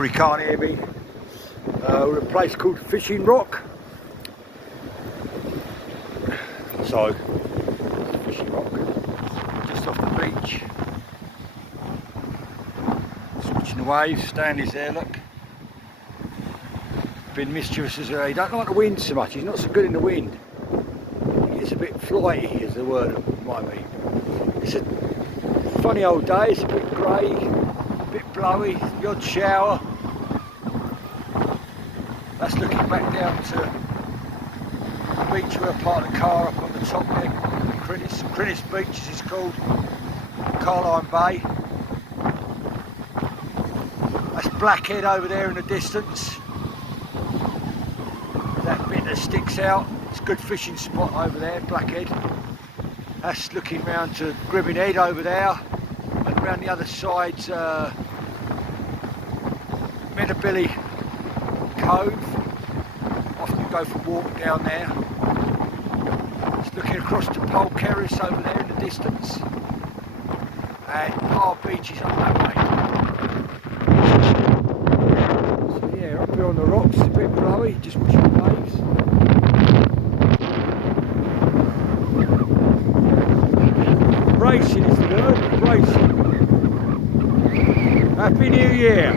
probably can't hear me. We're at a place called Fishing Rock. So, Fishing Rock, just off the beach. Switching the waves, Stanley's there, look. Been mischievous as well. He don't like the wind so much, he's not so good in the wind. He gets a bit flighty, is the word it might be. It's a funny old day, it's a bit grey, a bit blowy, the odd shower. That's looking back down to the beach where I parked the car up on the top there, Crinnis Beach as it's called, Carline Bay. That's Blackhead over there in the distance. That bit that sticks out, it's a good fishing spot over there, Blackhead. That's looking round to Gribbin Head over there, and round the other side's Menabilly Cove. Often go for a walk down there. Just looking across to Polkerris over there in the distance, and our beach is up that way. So yeah, up here on the rocks, it's a bit blowy, just watching the waves. Racing is the word, racing. Happy New Year!